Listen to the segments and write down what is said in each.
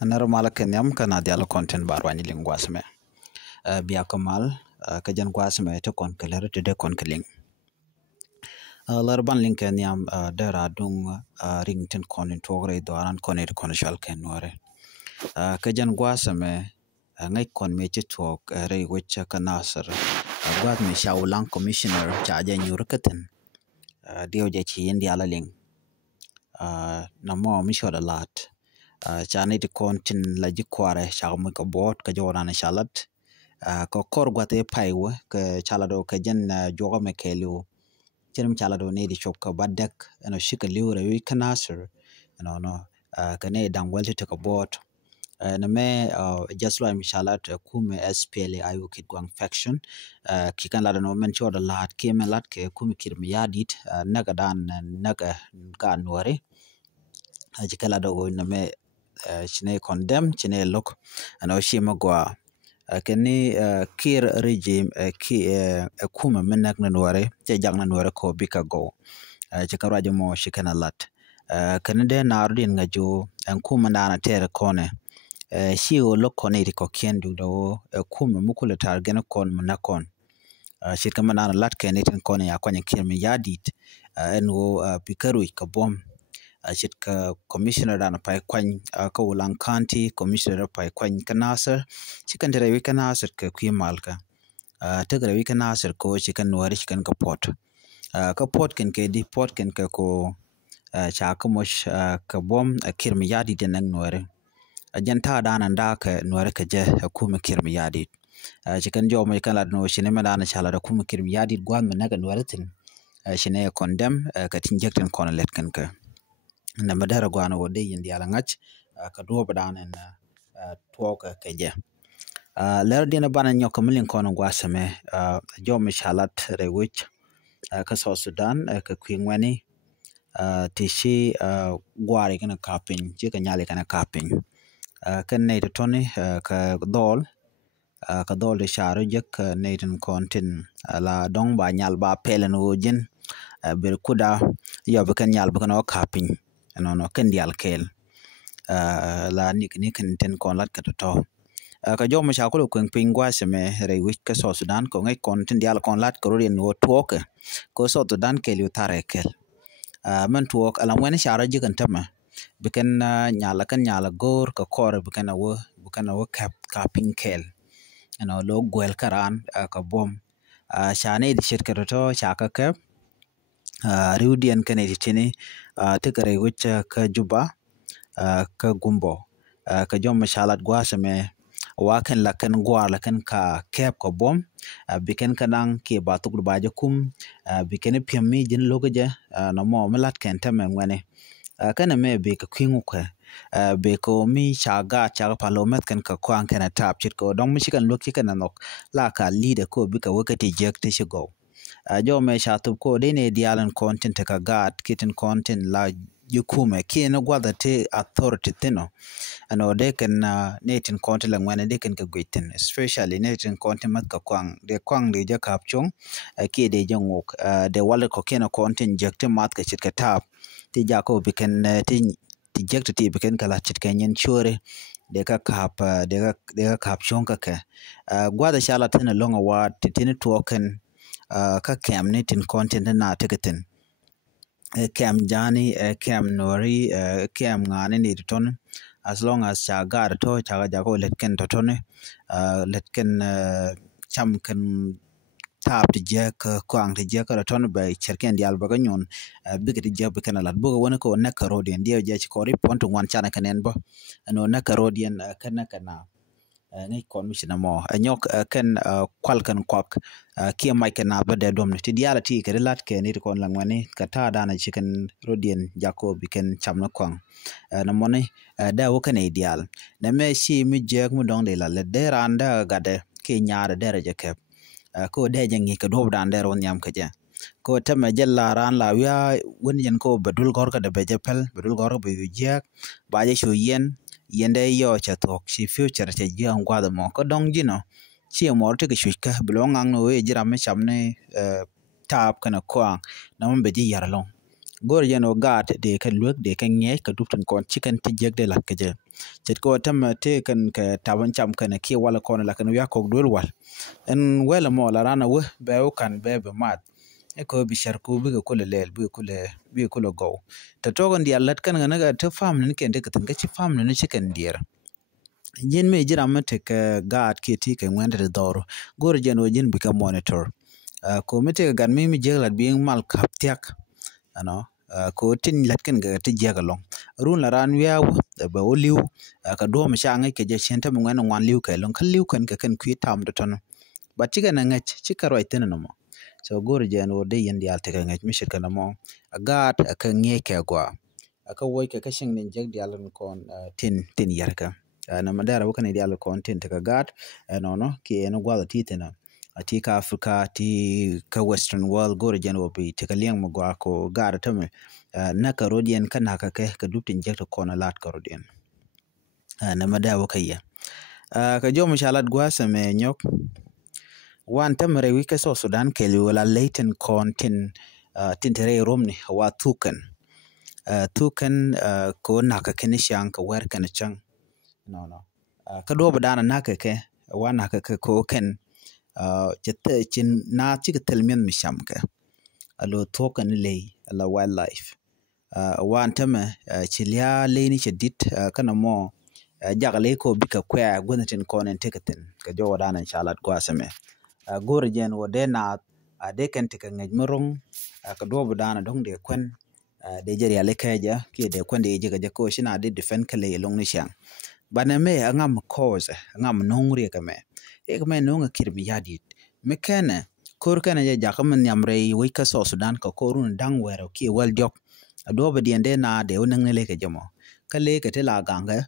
Normal kenyam kana dialo content barwani lingwasme. Biya kamal kajan gwasme to kon keler de kon keling. Larban link kenyam dera dung ringten kon in togre doran kon et kon shal kenware. Kajan gwasme ngai kon meche tok re wicha kanasar. Gwat me shawlang commissioner chaja nyurkaten. Dio je chi indi ala ling. Namo mishoda lat. Chani de kontin la jikware shagmu ka bot ka jorana shalat ko kor gwate paiwa ka chalado ka jen joga me kelu chen chalado ne di chok ka badak no shika liure wi kanasir no ka ne dangwel te ka bot na me just like shalat kume SPLA ayu kit gwang faction ki kan lado no men choda lat ke me lat ke kume kirmi yadit naga dan naga ka nuare ajikala do na me chine condemn chine look ano shima gwa keni kir regime kuma menak na nuare che jang na nuare ko bika go che karajo mo shikana lat keni de nardin ngaju en kuma na tere kone shi o look kone ko kendu do kuma mukule targena kon manakon shika manana lat keni tin kone ya kwanya kirmi yadit enwo pikaru ka bom ka commissioner dana pai kwany ka Wulang County commissioner pai kwany kanasar chikan tere wi kanasar ka kwi malka tegre wi kanasar ko chikan wari chikan ka pot ken ke di pot ken ka ko cha ka mosh ka bom kirmi yadi denang nuare ajanta dana nda ka nuare ka je kuma kirmi yadi chikan jo mai kala no shine me dana chala da kuma kirmi yadi gwan me naga nuare tin shine condemn ka tinjekten kono let ken ka na madara gwana wode yindi ala ngach ka do badana na toka keje ler dina bana nyoka milin kono gwasame jo mishalat rewich ka so Sudan ka kwingweni tishi gwari kana kapin je ka nyale kana kapin kan ne to toni ka dol de sharo je ka neten kontin la dong ba nyal ba pelen wojin ber kuda yo be kan nyal ba kana kapin no kendial kel la ni kan ten kon lat ka to ka jo ma shakolo kwen pingwa seme re wich ka so Sudan ko ngai kon ten dial kon lat ko rin wo tuok ko so Sudan kel yu tare kel man tuok ala wen shara jigan tama biken nyala gor ka kor biken wo ka ping kel lo gwel karan ka bom shane di shit ka to shaka ka Rudian Kennedy tini tikare wicha ka juba ka gumbo ka jom shalat gwasame waken laken gwar laken ka kep ko bom biken kanang ke batuk baje kum biken piami jin logeje no mo melat ken teme ngwane kana me be ka kwingu ka be ko mi chaga palomet ken ka kwan ken tap chit ko dong mi chikan loki kana nok la ka leader ko bika wakati jekte shigo jo me shatu ko dene dialan content ka gad kitten content la yukume kino gwada te authority tino ano de kan netin content la ngwane de kan ka gwitin especially netin content mat ka kwang de ja kapchong ki de jangok de wala ko kino content jekte mat ka chit ka tap ti jako biken ti jekte ti biken kala chit ka nyen chore de ka kapchong ka gwada shala tino longa wa titini token ka kem ne tin content na ticketing kem jani kem nori kem ngane ni ton as long as chaga to chaga jago letken to ton letken cham kan tap de je ka kwang de je ka ton ba cherken dial ba ganyon big de je ba kana lat bo wona ko na karodian dio je ko report wan chana kanen bo no na karodian kana ngai kon mi sina mo anyok ken kwal kan kwak kia mike na ba de dom ti diala ti ke lat ke ni kon langwani kata dana chicken rodien jacob ken chamna kwang na moni da wo kan ideal na me shi mi jeg mu dong de la le de randa gade ke nyaare de je ke ko de jangi ke do dan de ron yam ke je ko tama jella ran la wiya woni yen ko badul gor ka de be jepel badul gor be je ba je shu yende yo cha tok shi future che ji an gwada mo ko dong jino chi mo te ke shika blongang no we jira me chamne tap kana kwang na mo be ji yarlong gor yeno gat de kan luek de kan nye ka duptan kon chicken ti jeg de la ke je chet ko tam te kan ka taban cham kan ke wala ko la kan ya ko dol wal en wela mo la rana we be o kan be mat e ko bi shar ko bi ko le lel bi ko le go ta to gan dia lat kan na ga ta fam ne ken te kan ga chi fam ne chi kan dier jen me jira mate ka gad ke ti ke ngwende de doro gor jen o jen bi ka monitor ko mete gan mi jelat bi mal kap tiak ano ko tin lat ken ga ti jaga long run la ran wiaw ba o liu ka do ma sha ke je chen ta ngwen ngwan liu ke long kan liu kan ka kan kwi tam do ton ba ti ga na ngach ti ka roi tin no mo so gor jen o de yen dial te ka ngach mi shir kana mo gad ka nge ke gwa ka wo ke ka shing nin jeg dial kon tin yar ka na madara wakane dial content ka gat no no ki no gwada titena ati ka africa ti ka western world gore jan wobi te ka liang mo gwa ko gara tame na ka rodian kana ka ke ka duptin jekto kona lat ka rodian na madawa kayya ka jomo shalat gwa same nyok wan tamre wike so sudan ke wala leighton content tintere romni wa tukan ko na ka kenishan ka wer kana chang no ka do badana naka ke wana ka ko ken jete chin na chi ka telmen mi sham ka alo token le ala wildlife wan tama chilia le ni chedit kana mo jagale ko bika kwa gwenatin konen tekaten ka jo wadana inshallah kwa same gor jen wodena de ken tika ngej morong ka do badana dong de kwen de jeri ale kaja ki de kwen de jiga jako shina de defend kale long ni shang bana me angam cause angam nongri ka me e me nonga kirbi yadit me kene kor kana ja jakaman yamre wi ka so sudan ka korun dang wero ki wel diok do ba diende na de onang ne le ke jamo kale ke te la ganga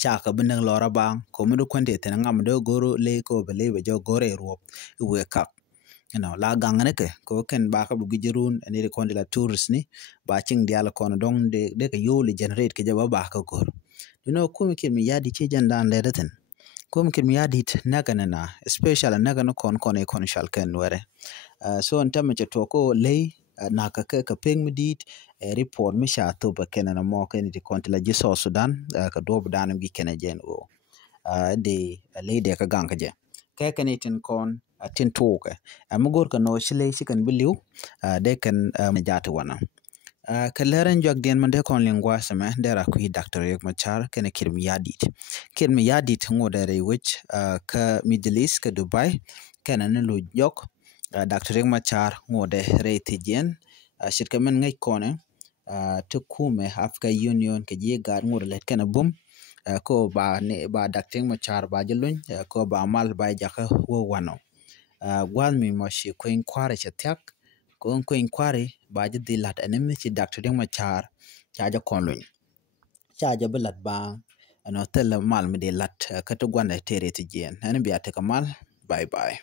cha ka bin lora bang ko mu kwande te ngam do goro le ko bele be jo gore ruop we ka la ganga ne ke ko ken ba ka bu gijirun ne de konde la tourist ni ba ching diala kono dong de ka yoli generate ke jaba ba ka gor kum kin mi yadi che jandan ledeten kum kin mi yadi naganana special nagano kon e kon shal ken were so on tamme to ko lay na ka ka peng midit report mi sha to ba kenana mo ken di kontla ji so sudan ka dob dan bi kenajen o de lay de ka ganka je ka kenetin kon tin toke amugor ka no shile shi kan biliu de kan jati wana kaleren jog den mande kon lingwa sama dera ku doctor yok machar kene kirmi yadit ngodere which ka Middle East ka Dubai kana ne lo yok doctor yok machar ngode rete jen shirka men ngai kone to kume Africa Union ke je gar ngode let kana bum ko ba ne ba doctor yok machar ba jelun ko ba mal ba jaka wo wano gwan mi mo shi ko inquire chatyak ko inquiry ba ji dilat enemi ci doctor ding ma char chaja konluñ chaja belat ba ano tel mal mi de lat ka to gwanda tere ti jen en biya te kamal bye bye